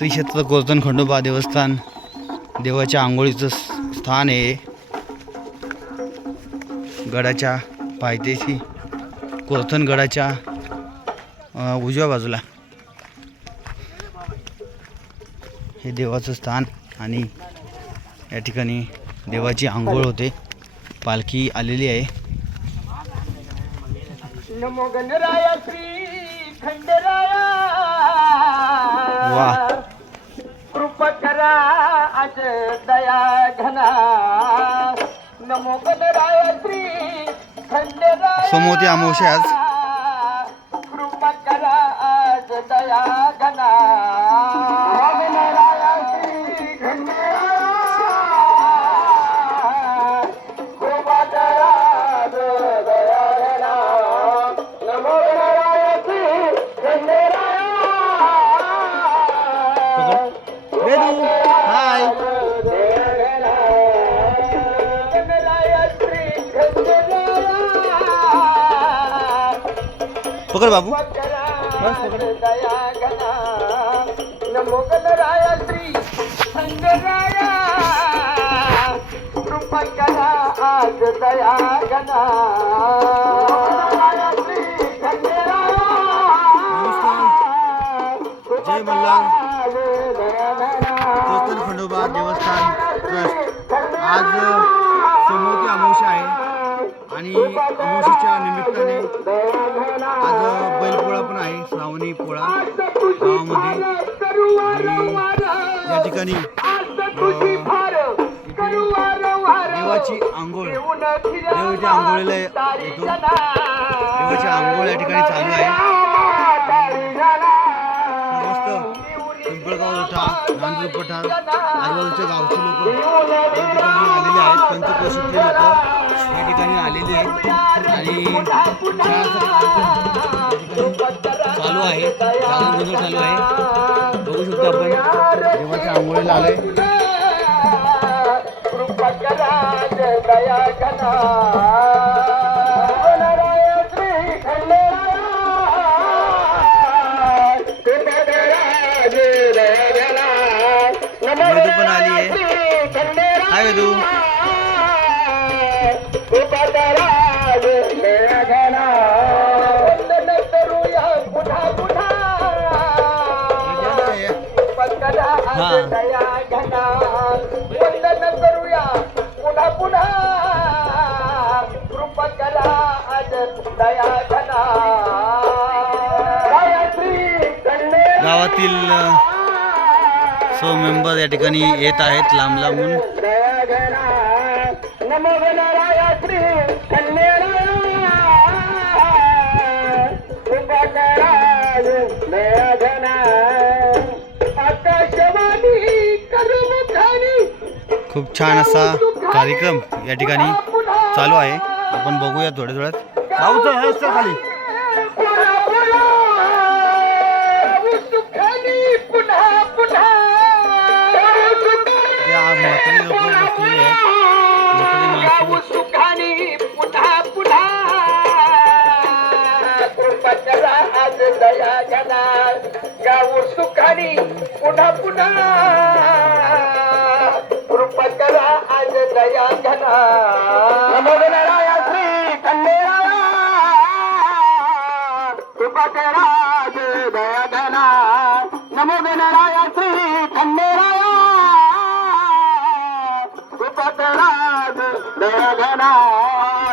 श्री क्षेत्र गोवर्धन खंडोबा देवस्थान देवाच्या आंघोळीचं स्थान आहे। गडाच्या पायथ्याशी गोवर्धन गडाच्या उजव्या बाजूला हे देवाचं स्थान आणि या ठिकाणी देवाची आंघोळ होते। पालखी आलेली आहे। नमो गणराया श्री खंडराया वाह कृपा करा आज दया घना। नमो गणराया श्री खंडराया सोमवती अमावस्या आज। कृपा करा आज दया घना। गणराया श्री खंडराया कृपा करा आज दया घना। नमो गणराया श्री खंडराया वेदू हाय पकड़ बाबू बस पकड़। नमो गणराया श्री खंडराया कृपा करा आज दया घना। जय मल्हार गोवर्धन खंडोबा देवस्थान ट्रस्ट। आज सोमवती अमावस्या आहे आणि अमावस्येच्या निमित्ताने आज बैलपोळा पण आहे। श्रावणी पोळा गावामध्ये आणि या ठिकाणी देवाची आंघोळ देवाच्या आंघोळीला येतो। देवाची आंघोळ या ठिकाणी चालू आहे। मस्त पिंपळगाव रोठा नांदूर पठार आजूबाजूच्या गावची लोक या ठिकाणी आलेले आहेत। पंचक्रोशीतले लोक या ठिकाणी आलेले आहेत आणि चालू आहे जागरण गोंधळ चालू आहे। बघू शकतो आपण देवाच्या आंघोळीला आलोय। कृपा करा दया घना। गणराया श्री खंडराया कृपा करा दया घना। वेदू पण आली आहे। हाय वेदू कृपा करा दया घना। वंदन करूया पुन्हा पुन्हा कृपा करा आज दया घना। वंदन करूया पुन्हा पुन्हा कृपा करा आज दया घना। गावातील सर्व मेंबर या ठिकाणी येत आहेत लांब लांबून। दया घना। नमो गणराया श्री खंडराया कृपा करा दया घना। आकाशवाणी कर्मधारी खूप छान असा कार्यक्रम या ठिकाणी चालू आहे। आपण बघूया थोड्या थोड्यात गावचं आहे खाली पुन्हा पुन्हा त्या म्हातारी लोक बसलेले आहेत। म्हातारी माणसं सुखानी पुन्हा पुन्हा कृपा करा आज दया घना। गाव सुखानी पुन्हा पुन्हा कृपा करा आज दया घना। नमो गणराया श्री खंडराया कृपा करा आज दया घना। नमो गणराया श्री खंडराया कृपा करा आज दया घना।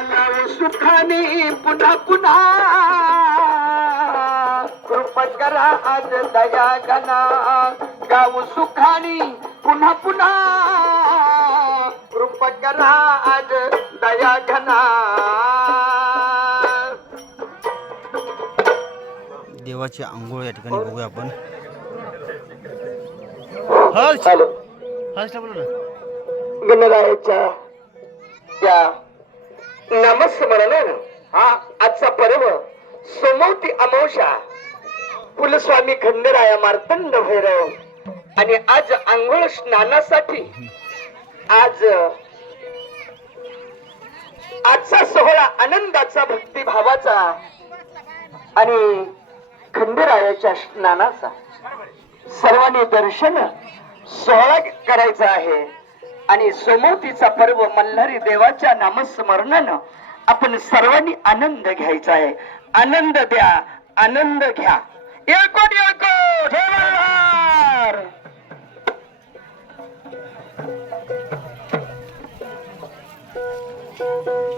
गाव सुखानी पुन्हा पुन्हा कृपा करा आज दया घना। गाव सुखानी पुन्हा पुन्हा कृपा करा आज दया घना। देवाची आंघोळ या ठिकाणी बघूया आपण। हॅलो बोला ना। गणरायाच्या या नामस्मरणानं हा आजचा पर्व सोमवती अमावस्या कुलस्वामी खंडराया मार्तंड भैरव आणि आज आंघोळ स्नानासाठी आज आजचा सोहळा आनंदाचा भक्तिभावाचा आणि खंडरायाच्या स्नानाचा सर्वांनी दर्शन सोहळा करायचा आहे आणि सोमवतीचा पर्व मल्हारी देवाच्या नामस्मरणानं आपण सर्वांनी आनंद घ्यायचा आहे. आनंद द्या, आनंद घ्या. येळकोट येळकोट जय मल्हार.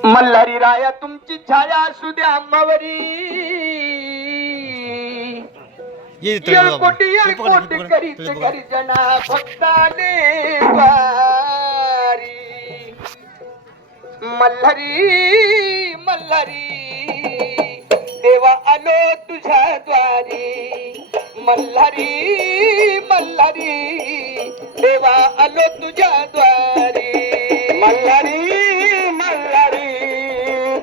मल्हारी राया तुमची छाया असू द्या अंबावरी. येळकोट येळकोट करीत गर्जना भक्ताने द्वारी. मल्हारी मल्हारी देवा आलो तुझ्या द्वारी. मल्हारी मल्हारी देवा आलो तुझ्या द्वारी. मल्हारी मल्हारी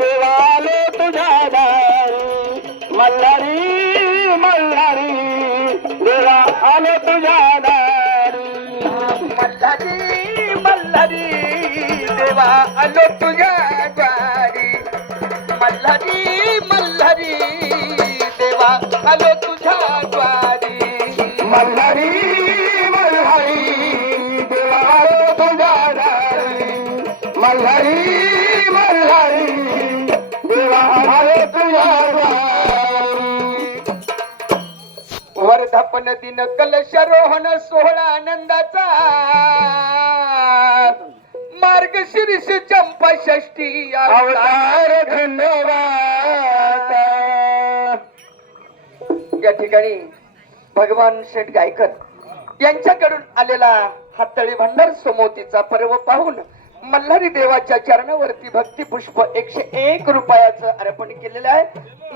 देवा आलो तुझ्या द्वारी. मल्हारी मल्हारी देवा आलो तुझ्या दारी. मल्हारी मल्हारी देवा आलो तुझ्या दारी. मल्हारी मल्हारी देवा आलो तुझ्या द्वारी. मल्हारी मल्हारी देवा आलो तुझ्या दारी. मल्हारी मल्हारी देवा आलो तुझ्या द्वारी. वर्धापन दिन कलशारोहण सोहळा आनंदाचा. मार्गशीर्ष चंपा षष्ठी अवतार धन्यवाद. या ठिकाणी भगवान शेठ गायकर यांच्याकडून आलेला हा तळी भंडार सोमवतीचा पर्व पाहून मल्हारी देवाच्या चरणावरती भक्ती पुष्प 101 रुपयाचं अर्पण केलेलं आहे.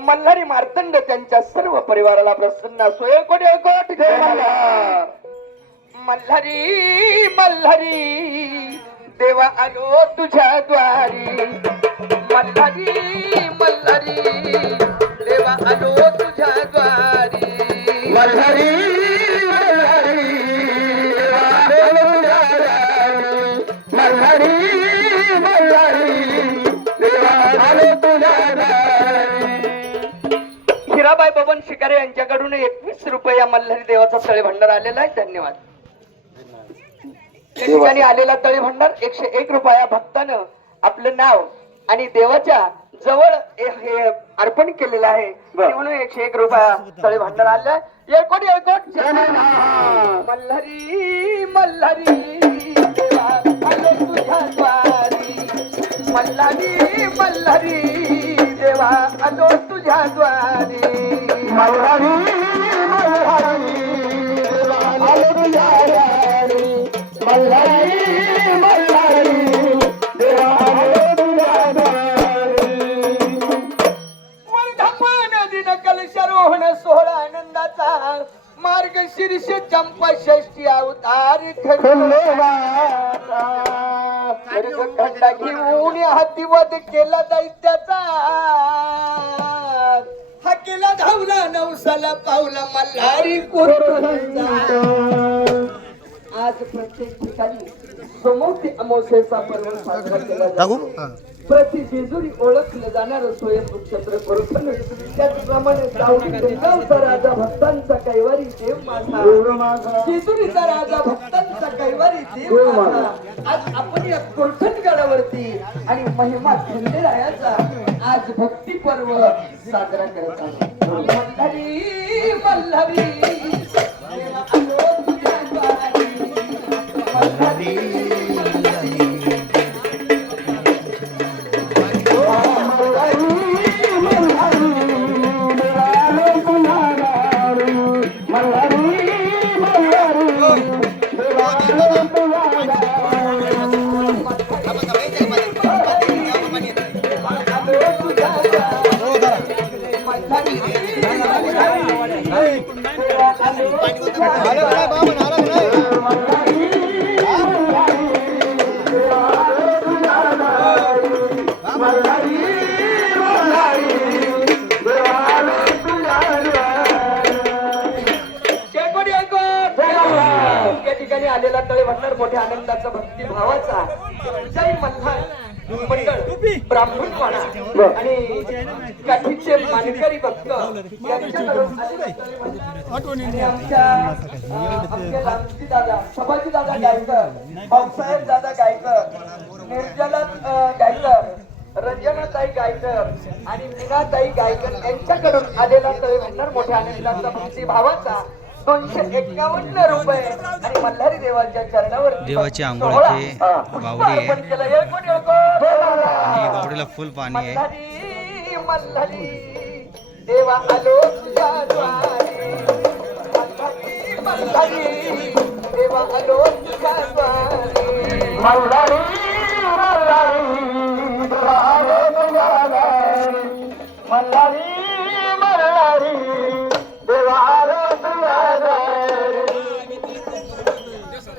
मल्हारी मार्तंड त्यांच्या सर्व परिवाराला प्रसन्न असो. येळकोट येळकोट जय मल्हार. मल्हारी मल्हारी देवा आलो तुझ्या द्वारी. मल्हारी मल्हारी देवा आलो तुझ्या द्वारी. मल्हारी मल्हारी देवा आलो तुझ्या द्वारी. मल्हारी मल्हारी देवा आलो तुझ्या द्वारी. हिराबाई बबन शिकारे यांच्याकडून 21 रुपये मल्हारी देवाचा तळे भंडार आलेला आहे. धन्यवाद. त्या ठिकाणी आलेला तळे भंडार 101 रुपया भक्तानं आपलं नाव आणि देवाच्या जवळ हे अर्पण केलेलं आहे म्हणून 101 रुपया तळे भंडार आलाय. येळकोट येळकोट मल्हारी मल्हारी देवा आलो तुझ्या द्वारी. मल्हारी मल्हारी देवा आलो तुझ्या द्वारी. मल्हारी मल्हारी देवा आलो तुझ्या द्वारी. मल्हारी मल्हारी देवा आलो तुझ्या द्वारी. वर्धापन दिन कलशारोहण सोहळा आनंदाचा. मार्गशीर्ष चंपा षष्ठी अवतार खंडा घेऊन हातीवध केला दैत्याचा. हा केला धावला नवसाला पावला मल्हारी कुर्तुंचा. आज प्रत्येक ठिकाणी सोमवती अमावस्येचा पर्व साजरा केला जातो. प्रति जेजुरी ओळखलं जाणार स्वयंभूक्षेत्र करून त्याचप्रमाणे जावळी गंगावचा राजा भक्तांचा कैवारी देव माझा. जेजुरीचा राजा भक्तांचा कैवारी देव माझा. आज आपण या कोलठणगडावरती आणि महिमा खंडेरायाचा आज भक्ती पर्व साजरा करत आहोत. मल्हारी मल्हारी देवा आलो तुझ्या द्वारी. मल्हारी आलेला तळे भंडार मोठ्या आनंदाचा भक्ती भावाचा. जय मल्हार मंडळ ब्राह्मणवाडा आणि काठीचे मानकरी भक्त यांच्याकडून आणि आमचे रामजी दादा, सभाजी दादा गायकर, भाऊसाहेब दादा गायकर, निर्जला गायकर, रंजनाताई गायकर आणि मीनाताई गायकर यांच्याकडून आलेला तळेभंडार मोठ्या आनंदाचा भक्तिभावाचा 251 रुपये आणि मल्हारी देवाच्या चरणावर देवाची आंघोळीची बावडी आहे आणि बावडीला फुल पाणी आहे. मल्हारी मल्हारी देवा आलो तुझ्या द्वारी, मल्हारी मल्हारी देवा आलो तुझ्या द्वारी, मल्हारी मल्हारी देवा आलो तुझ्या द्वारी, मल्हारी मल्हारी देवा आलो तुझ्या द्वारी.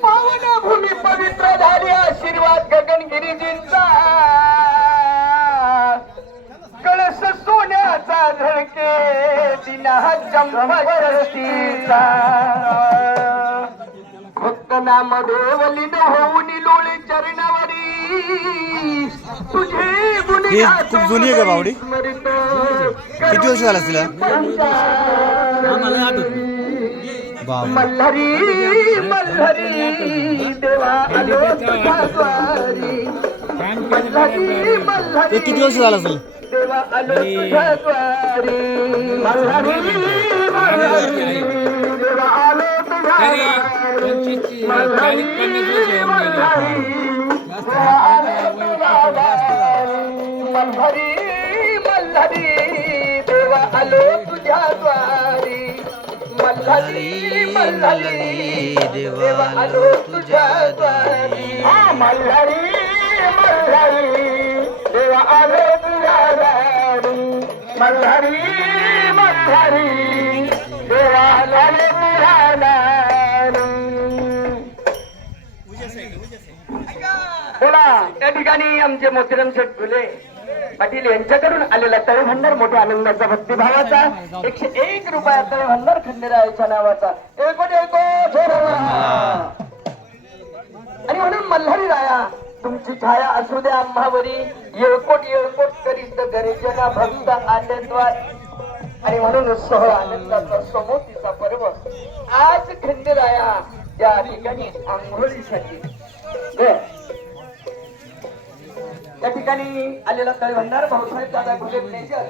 पावन भूमी पवित्र झाली आशीर्वाद गगनगिरीजींचा, कळस सोन्याचा झळके दिना चंपा भक्त नाम देवलीन होऊन लोळे चरणावरी, तुझे ही खूप जुनी आहे का बावडी? किती वर्ष झाला तिला? मल्हारी मल्हारी देवा आलो तुझ्या द्वारी, मल्हारी मल्हारी किती वर्ष झाला असेल? देवा आलो तुझ्या द्वारी, मल्हारी मल्हारी देवा आलो तुझ्या द्वारी, मल्हारी मल्हारी देवा आलो तुझ्या द्वारी, मल्हारी मल्हारी देवा आलो तुझ्या द्वारी, मल्हारी मल्हारी देवा आलो तुझ्या द्वारी, मल्हारी मल्हारी देवा आलो तुझ्या द्वारी, मल्हारी मल्हारी देवा आलो तुझ्या द्वारी. बोला या ठिकाणी आमचे मोतीराम शेठ फुले पाटील यांच्याकडून आलेला तळेभंडार मोठ्या आनंदाचा भक्तिभावाचा 101 रुपया तळेभंडार खंडेरायाच्या नावाचा आणि म्हणून मल्हारी राया तुमची छाया असू द्या आम्हावरी, येळकोट येळकोट करीत गरजना भक्त आनंदवार. आणि म्हणून उत्सव आनंदाचा समोतीचा पर्व आज खंडेराया या ठिकाणी आंघोळीसाठी या ठिकाणी आलेला तळेभंडार भाऊसाहेब दादा घुले मेजर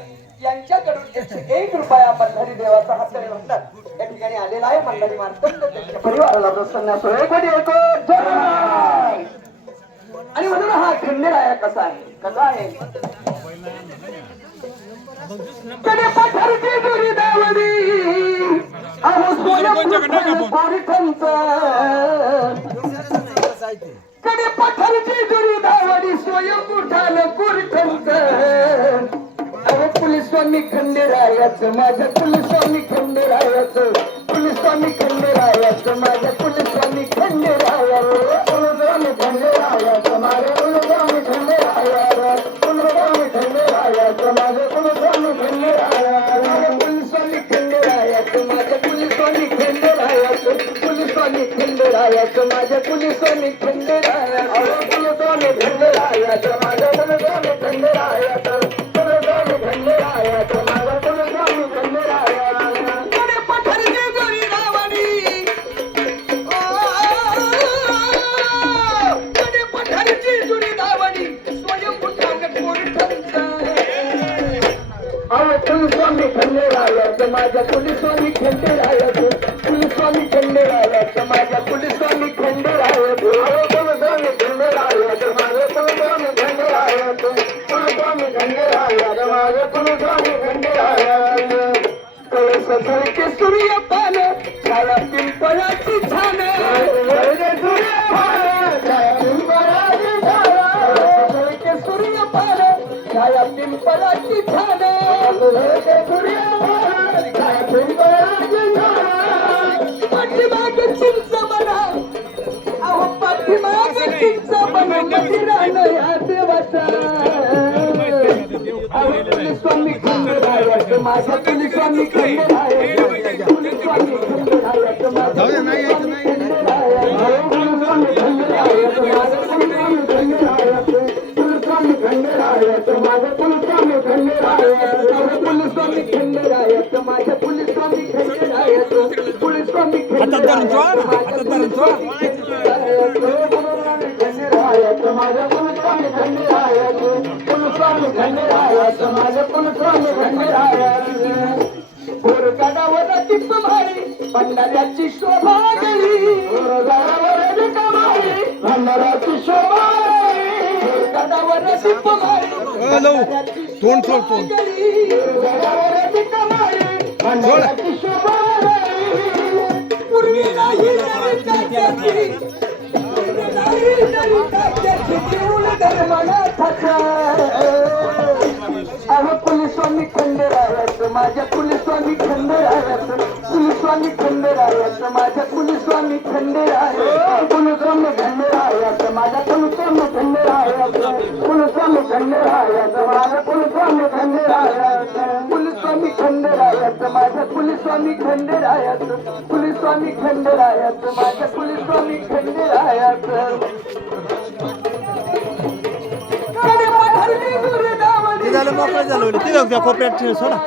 यांच्याकडून 101 रुपया मल्हारी देवाचा हा तळेभंडार या ठिकाणी आलेला आहे. मल्हारी मार्तंड त्यांच्या परिवाराला प्रसन्न असो. आणि म्हणून हा खंडेराया कसा आहे, कसा आहे कडे पठारची दुरी दावरी, अहो सोन्याचं कडे पठारची दुरी दावडी स्वयंपुठाल कुरखंत, अहो पोलिसवानी खंडेरायाचं माझ्या पोलिसवानी खंडेरायाचं, पोलिसवानी खंडेरायाचं माझ्या पोलिसवानी खंडेरायाचं, पोलिसवानी खंडेरायाचं माझ्या पोलिसवानी खंडेरायाचं, पोलिसवानी खंडेरायाचं माझ्या पोलिसवानी खंडेरायाचं, पोलिसवानी खंडेरायाचं माझ्या पोलिसवानी खंडेरायाचं, पोलिसवानी खंडेरायाचं माझ्या पोलिसवानी खंडेरायाचं, पोलिसवानी खंडेरायाचं माझ्या पोलिसवानी खंडेरायाचं, पोलिसवानी खंडेरायाचं माझ्या पोलिसवानी खंडेरायाचं. कडे पठारची दुरी दावडी, कडे पठारची दुरी दावडी स्वयंपुठाल कुरखंत, अहो पोलिसवानी खंडेरायाचं माझ्या पोलिसवानी खंडेरायाचं, पोलिसवानी खंडेरायाचं माझ्या पोलिसवानी खंडेरायाचं, अहो पोलिसवानी खंडेरायाचं माझ्या पोलिसवानी खंडेरायाचं, पोलिसवानी खंडेरायाचं माझ्या पोलिसवानी खंडेरायाचं. कळस झळके सूर्यपान छाया पिंपळाची छान, झळके सूर्यपान छाया पिंपळाची छान, पाठीमाग चिंच म्हणा, अहो पाठीमाग चिंच म्हणा मंदिरान या देवाचा, अहो पोलिसवानी खंडेरायाचं माझ्या पोलिसवानी खंडेरायाचं, पोलिसवानी खंडेरायाचं माझ्या पोलिसवानी खंडेरायाचं, पोलिसवानी खंडेरायाचं गोरगडावर टिप भारी भंडाऱ्याची शोभा गेली, गोरगडावर टिप भारी भंडाऱ्याची शोभा गेली, गोरगडावर टिप भारी तोंड सोड तोंड गोरगडावर टिप भारी भंडाऱ्याची शोभा गेली. पूर्वी नाही ललिताची, पूर्वी नाही ललिताची देऊळ धर्मनाथाचा. अहो कुलस्वामी खंडेरायाचं माझ्या कुलस्वामी खंडेरायाचं, कुलस्वामी खंडेरायाचं माझ्या कुलस्वामी खंडेरायाचं, कुलस्वामी खंडेरायाचं माझ्या कुलस्वामी खंडेरायाचं, कुलस्वामी खंडेरायाचं माझ्या कुलस्वामी खंडेरायाचं, कुलस्वामी खंडेरायाचं माझ्या कुलस्वामी खंडेरायाचं, कुलस्वामी खंडेरायाचं माझ्या कुलस्वामी खंडेरायाचं. झालं मोकळं झालं ते त्या कोपऱ्यात ठेव सोडा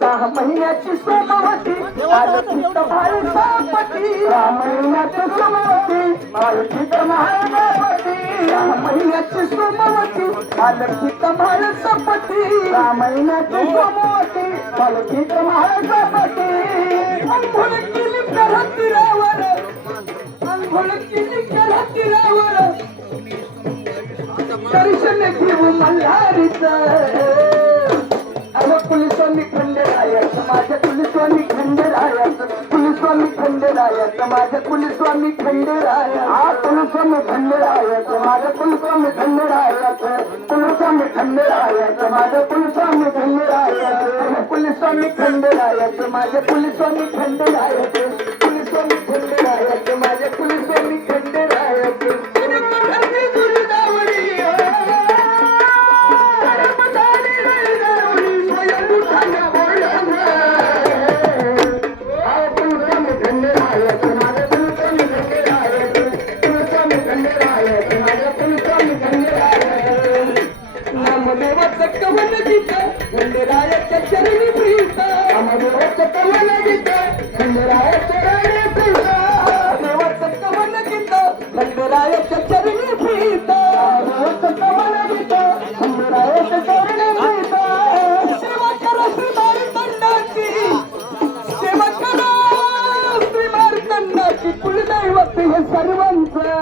सहा महिन्याची सोमवती आलखीत महाळसापती, सहा महिन्याची सोमवती आलखीत महाळसापती, सहा महिन्याची सोमवती आलखीत महाळसापती, सहा महिन्याची सोमवती आलखीत महाळसापती. अंघोळ केली तीरावर, अंघोळ केली तीरावर, दर्शन घेऊ मल्हारीचं. अहो कुलस्वामी खंडेरायाचं माझ्या कुलस्वामी खंडेरायाचं, कुलस्वामी खंडेरायाचं माझ्या कुलस्वामी खंडेराया, हा कुलस्वामी खंडेरायाचं माझ्या कुलस्वामी खंडेरायाचं, कुलस्वामी खंडेरायाचं माझ्या कुलस्वामी खंडेरायाचं, कुलस्वामी खंडेरायाचं माझ्या कुलस्वामी खंडेरायाचं, कुलस्वामी खंडेरायाचं माझ्या कुलस्वामी खंडेरायाचं. खंडेरायाच्या चरणी प्रीत, देवाचं कवन गीत खंडेरायाच्या चरणी प्रीत, देवाचं कवन गीत खंडेरायाच्या चरणी प्रीत, देवाचं कवन गीत खंडेरायाच्या चरणी प्रीत. सेवा करा श्री मार्तंडाची, सेवा करा श्री मार्तंडाची, कुलदैवत हे सर्वांचं.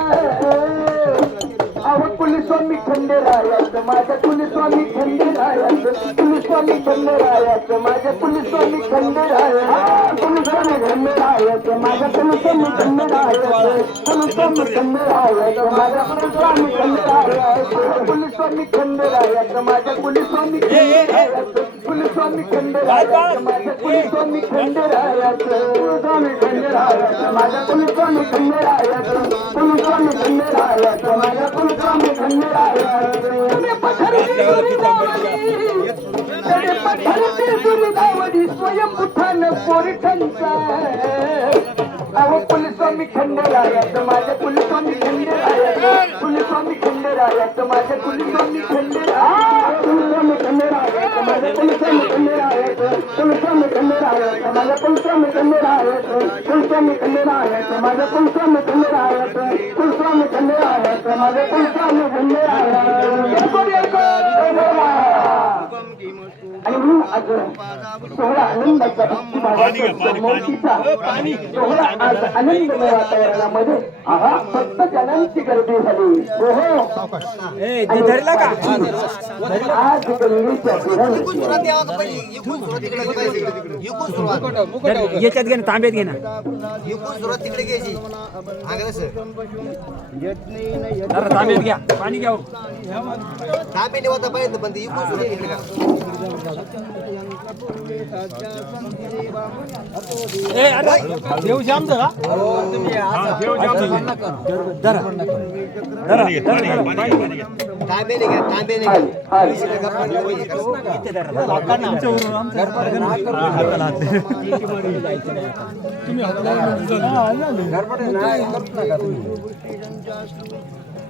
अहो कुलस्वामी खंडेरायाचं माझ्या कुलस्वामी खंडेरायाचं, कुलस्वामी खंडेरायाचं माझ्या कुलस्वामी खंडेरायाचं, कुलस्वामी खंडेरायाचं माझ्या कुलस्वामी खंडेरायाचं, कुलस्वामी खंडेरायाचं माझ्या कुलस्वामी खंडेरायाचं, कुलस्वामी खंडेरायाचं माझ्या कुलस्वामी खंडेरायाचं, कुलस्वामी खंडेरायाचं माझ्या कुलस्वामी खंडेरायाचं, कुलस्वामी खंडेरायाचं माझ्या कुलस्वामी खंडेरायाचं, कुलस्वामी खंडेरायाचं माझ्या कुलस्वामी खंडेरायाचं. दुर्गावरी स्वयंभूठान पोरठंचा. अहो कुलस्वामी खंडेरायाचं माझ्या कुलस्वामी खंडेरायाचं, कुलस्वामी खंडेरायाचं माझ्या कुलस्वामी खंडेरायाचं, कुलस्वामी खंडेरायाचं माझ्या कुलस्वामी खंडेरायाचं, कुलस्वामी खंडेरायाचं माझ्या कुलस्वामी खंडेरायाचं, कुलस्वामी खंडेरायाचं माझ्या कुलस्वामी खंडेरायाचं, कुलस्वामी खंडेरायाचं माझ्या कुलस्वामी खंडेरायाचं. आणि म्हणून आज सोहळा आनंदाचा भक्तिभावाचा सोहळा आज आनंदमय वातावरणामध्ये फक्त जनांची गर्दी झाली. आज गंगेच्या याच्यात घे ना, तांब्यात घे ना. तिकडे घ्यायची तांब्यात घ्या, पाणी घ्या. तांबे होता पाहिजे पण ती देऊ श्यामचं का? तांबे घ्या तांबे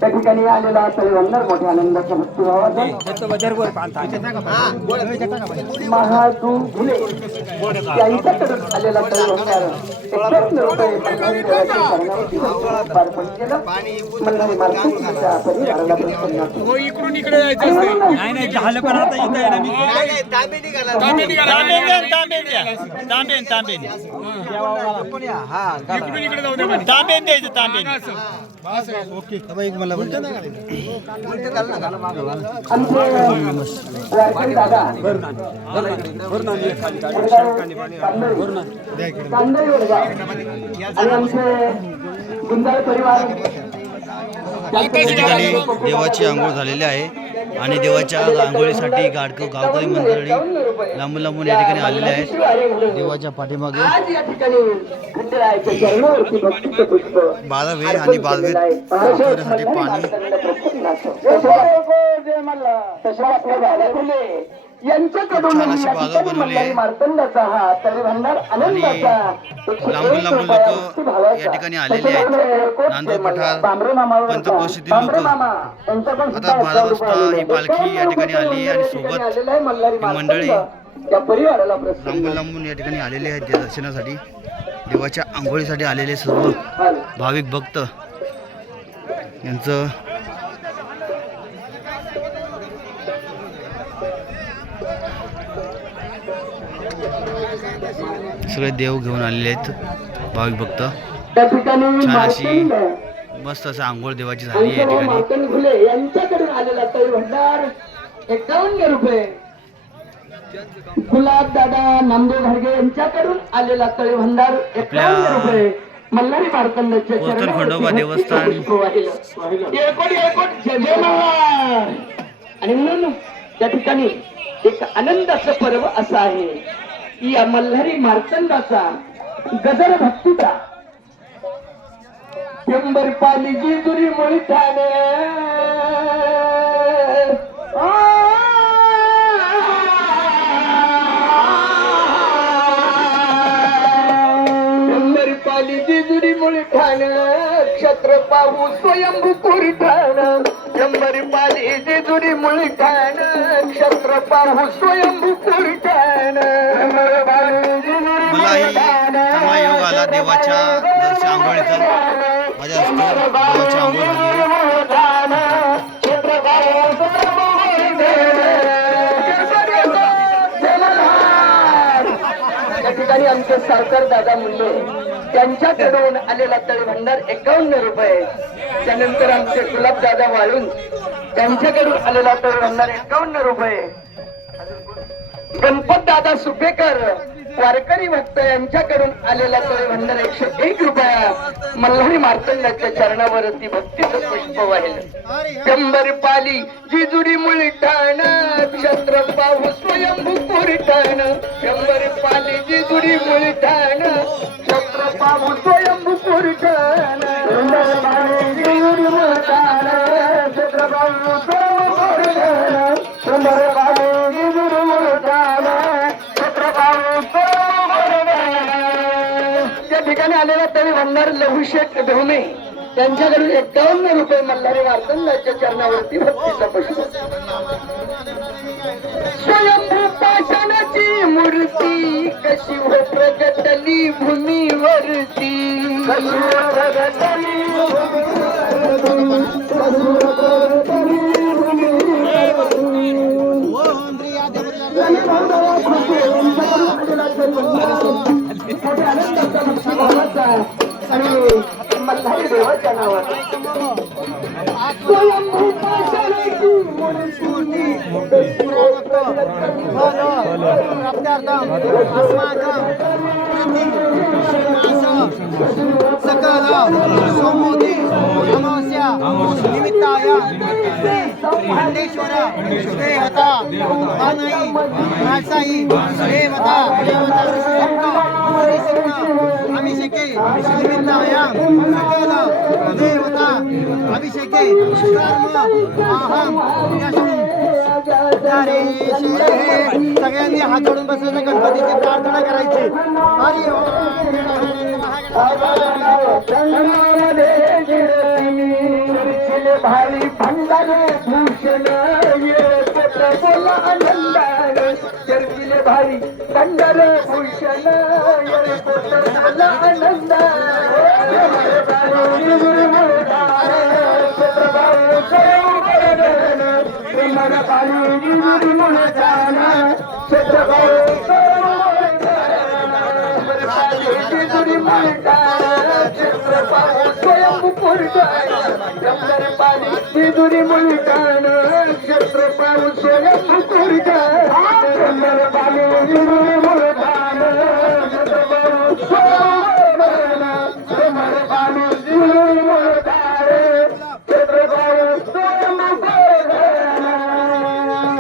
त्या ठिकाणी आलेला तळीवंदर मोठ्या आनंदाच्या भक्तिभावाचा देतो बदरवर पाहता महातू फुले यांच्याकडून आलेला तळीवंदर 51 रुपये मल्हारी देवाच्या चरणावरती अर्पण केलं. मल्हारी मालकीच्या परिवाराला प्रसन्न नाही नाही झालं पण आता इथं आहे ना मी तांबेन द्यायचं तांबेन आमचे वारकरी दादा कांदळी वडगाव आणि आमचे गुंजाळ परिवार या ठिकाणी देवाची आंघोळ झालेली आहे आणि देवाच्या आंघोळीसाठी गावकरी मंडळी लांबून लांबून या ठिकाणी आलेले आहेत. देवाच्या पाठीमागे आज या ठिकाणी खंडेरायाच्या चरणावरती भक्तीचं पुष्प बारावे आणि बालवे साठी पाणी यांच्याकडून छान अशी बाजू बनवली आहे. मार्तंडाचा हा तळीभंडार आनंदाचा लांबून लांबून लोक या ठिकाणी आलेले आहेत. नांदूर पठार पंचक्रोशीतील लोक आता 12 वाजता ही पालखी या ठिकाणी आली आणि सोबत ही मंडळी या परिवाराला लांबून लांबून या ठिकाणी आलेले आहेत दर्शनासाठी. देवाच्या आंघोळीसाठी आलेले सर्व भाविक भक्त यांचं सगळे देव घेऊन आलेले आहेत भाविक भक्त. त्या ठिकाणी छान अशी मस्त असं आंघोळ देवाची झाली आहे या ठिकाणी. मार्तंड घुले यांच्याकडून आलेला तळीभंडार 51 रुपये. गुलाब दादा नामदेव घाडगे यांच्याकडून आलेला तळीभंडार 51 रुपये. मल्हारी मार्तंडाच्या कोस्तर खंडोबा देवस्थान आणि म्हणून त्या ठिकाणी एक आनंदाचं पर्व असं आहे या मल्हारी मार्तंडाचा गजर भक्तीचा शंभर पालीची दुरी मुळी ठाणे शंभर पालीची दुरी मुळी ठाण क्षत्र पाहू स्वयंभू पुरी ठाण शंभर पालीची दुरी मुळी ठाण क्षत्र पाहू स्वयंभू पुरी ठाण मलाही चांगला योग आला देवाच्या आंघोळीचा. माझ्या हस्ते देवाची आंघोळ झाली. या ठिकाणी आमचे सरकार दादा मुंडे त्यांच्याकडून आलेला तळीभंडार 51 रुपये. त्यानंतर आमचे गुलाब दादा वाळून त्यांच्याकडून आलेला तळीभंडार 51 रुपये. गणपत दादा सुपेकर वारकरी भक्त यांच्याकडून आलेला तळीभंडार 101 रुपया. मल्हारी मार्तंडाच्या चरणावरती भक्तीचं पुष्प वाहिलं. शंभर पाली जिजुरी मुळी ठाण क्षत्र पाहू स्वयंभू पुरी ठाण शंभर पाली जिजुरी मुळी ठाण क्षत्र पाहू स्वयंभू पुरी ठाण शंभर पाली जिजुरी मुळी ठाण क्षत्र पाहू स्वयंभू पुरी ठाण शंभर पाली जिजुरी मुळी ठाण क्षत्र पाहू त्या ठिकाणी आलेला तळीभंडार लघुशेठ ढोमे त्यांच्याकडून 51 रुपये. मल्हारी मार्तंडाच्या चरणावरती भक्तीचा पुष्प. स्वयंभू पाषाणाची मूर्ती कशी हो प्रगटली भूमीवरती कशी हो प्रगटली आणि मल्हारी देवाच्या नावात स्वयंभू पाषाणाची मूर्ती कशी हो सकल सोमोदी अमावस्या निमित्ताय खंडेश्वर देवता बानाई राजसाई देवता अभिषेके निमित्ताय सकल देवता अभिषेके कर्म अहम सगळ्यांनी हात जोडून बसायचं गणपतीची प्रार्थना करायची. हरी ओम. चर्चिले भारी भंडारे भूषण एकत्र बोला आनंदान चर्चिले भारी भंडारे भूषण एकत्र बोला आनंदान दुरी मुलकान क्षेत्र पाऊस स्वयं कुर्जा पाणी मुलकान क्षेत्र पाऊस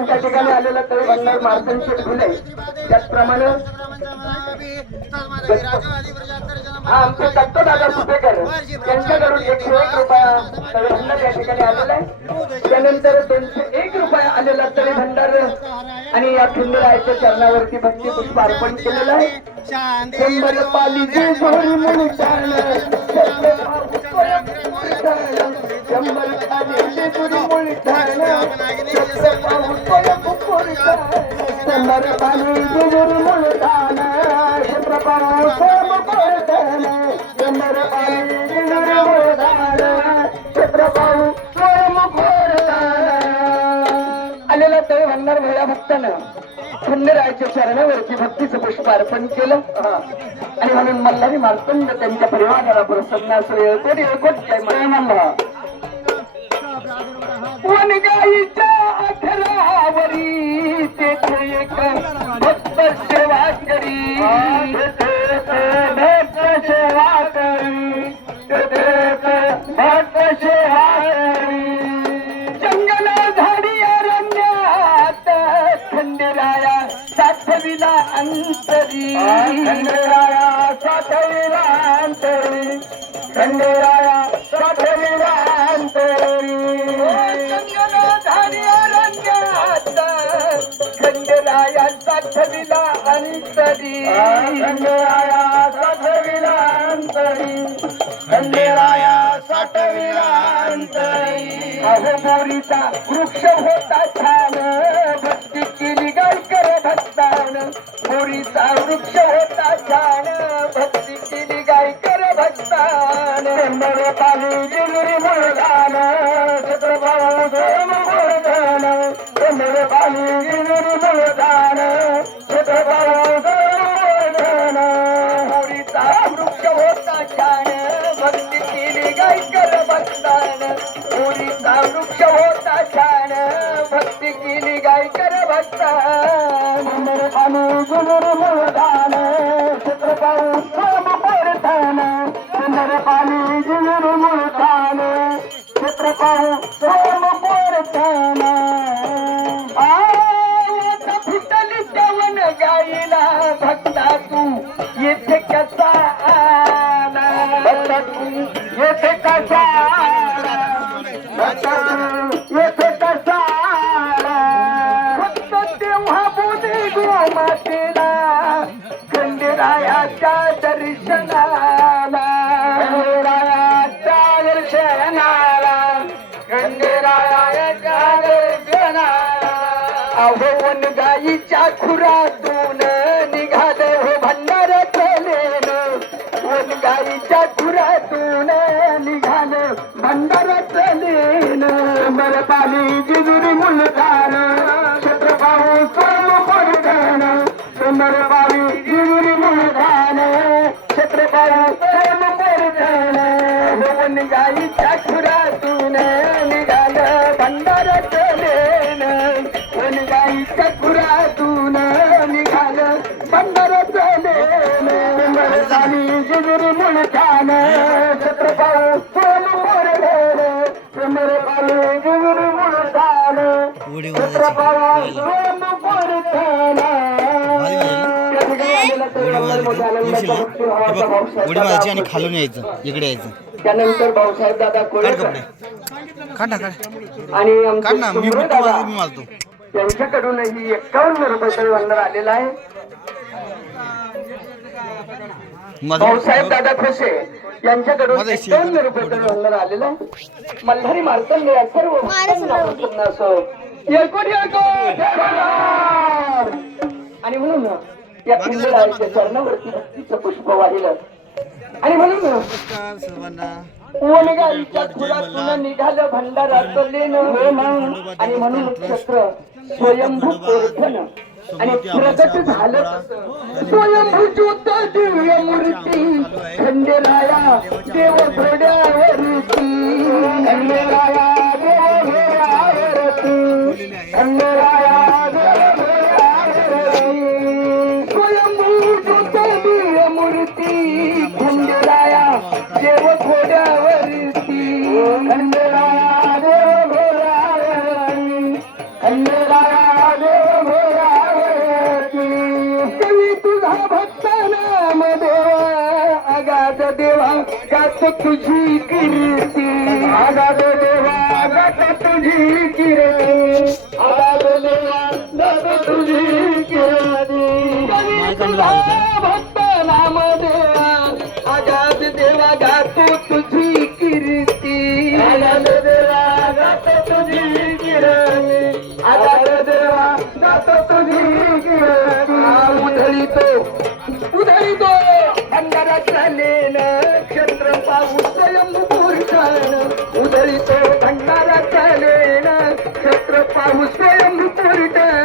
त्या ठिकाणी आलेला तरी भंडार मार्तन शेठ फुले त्याचप्रमाणे हा आमचे दत्तदादा सुपेकर यांच्याकडून 101 रुपया तरी भंडार या ठिकाणी आलेला आहे. त्यानंतर 201 रुपया आलेला तरी भंडार आणि या खिंडरायाच्या चरणावरती भक्ती पुष्प अर्पण केलेलं आहे. 100 पालीचे जोरी मुली चाल 100 पालीचे जोरी मुली चाल 100 पालीचे जोरी मुली चाल आलेला तळे भंडार भैया भक्तानं खंडरायाच्या चरणावरती भक्तीचं पुष्प अर्पण केलं आणि म्हणून मल्हारी मार्तंड त्यांच्या परिवाराला प्रसन्न म्हणला वनगाईच्या अखरावरी तेथे एक भक्त सेवा करी भक्त सेवा करी भक्त सेवा करी जंगल झाडी अरण्यात खंडेराया साठविला अंतरी खंडेराया साठविला अंतरी खंडेराया साठविला अंतरी खंडेराया साठविला अंतरी खंडेराया साठविला अंतरी खंडेराया साठविला अंतरी अहो मोरीचा वृक्ष होता छान भक्ती केली गायकर भक्तान मोरीचा वृक्ष होता छान भक्ती केली गायकर भक्तान चंदर पाली जिगरी मुळगान छत्रभाऊ मुळगान चंदर पाली जिगरी मुळगान छत्रभाऊ मुळगान मोरीचा वृक्ष होता छान भक्ती केली गायकर भक्तान मोरीचा वृक्ष होता छान भक्ती केली गायकर भक्तान चंदर पाली जिगरी मुळगान छत्रभाऊ मुळगान चंदर पाली जिगरी मुळगान छत्रभाऊ मुळगान फुटली जवन गाईला भक्ता तू येथे कसा आला भक्ता तू येथे कसा आला भक्ता तू येथे कसा आला फक्त तेव्हा बोले गो मातेला खंडेरायाच्या दर्शनाला खंडेरायाच्या दर्शनाला खंडेरायाच्या दर्शनाला अहो गाईच्या खुरातून निघाले हो भंडार चलेन गाईच्या खुरातून निघाले भंडार चलेन अंबर पाली जिजुरी मुलगान छत्रभाऊ मुळगान अंबर पाली जिजुरी मुलगान छत्रभाऊ मुळगान गाईच्या खुरातून निघालं भंडार चलेन गाईच्या खुरातून निघालं भंडार चलेन जिजुरी मुळगान छत्रभाऊ मुळगान अंबर पाली जिजुरी मुळगान छत्रभाऊ उडी मारायची आणि खालून यायचं इकडे यायचं. त्यानंतर भाऊसाहेब दादा कोळेकर काढ ना आणि काढ ना मी मारतो त्यांच्याकडूनही 51 रुपये भंडार आलेला आहे. भाऊसाहेब दादा खोसे यांच्याकडून माझा 51 रुपये भंडारा आलेला आहे. मल्हारी मार्तंड या सर्व भक्तांना प्रसन्न असो. येळकोट येळकोट जय मल्हार. आणि म्हणून या पिंगळाच्या चरणावरती भक्तीचं पुष्प वाहिलं. आणि म्हणून नमस्कार सर्वांना. वनगाईच्या खुरातून निघालं भंडाराचं लेणं. आणि म्हणून नक्षत्र स्वयंभू कोरठण आणि प्रगट झालं स्वयंभू ज्योत दिव्य मूर्ती. खंडेराया देव घोड्यावरती. खंडेराया देव घोड्यावरती. खंडेराया देव घोड्यावरती. स्वयंभू ज्योत दिव्य मूर्ती. खंडेराया देव घोड्यावरती. खंडेराया देव घोड्यावरती. खंडेराया देव घोड्यावरती. देवी तुझा भक्त नाम देवा. अगाध देवा गात तुझी कीर्ती. अगाध देवा गात तुझी कीर्ती. अगाध देवा गात तुझी कीर्ती. देवी तुझा भक्त नाम देवा. अगाध देवा गातो तुझी कीर्ती. अगाध देवा गातो तुझी कीर्ती. अगाध देवा गातो तुझी कीर्ती. उधळीतो भंडाराचा लेन. नक्षत्र पाहून स्वयंभू पुरुषान. उधळीतो भंडाराचा लेन. नक्षत्र पाहून स्वयंभू पुरुषान.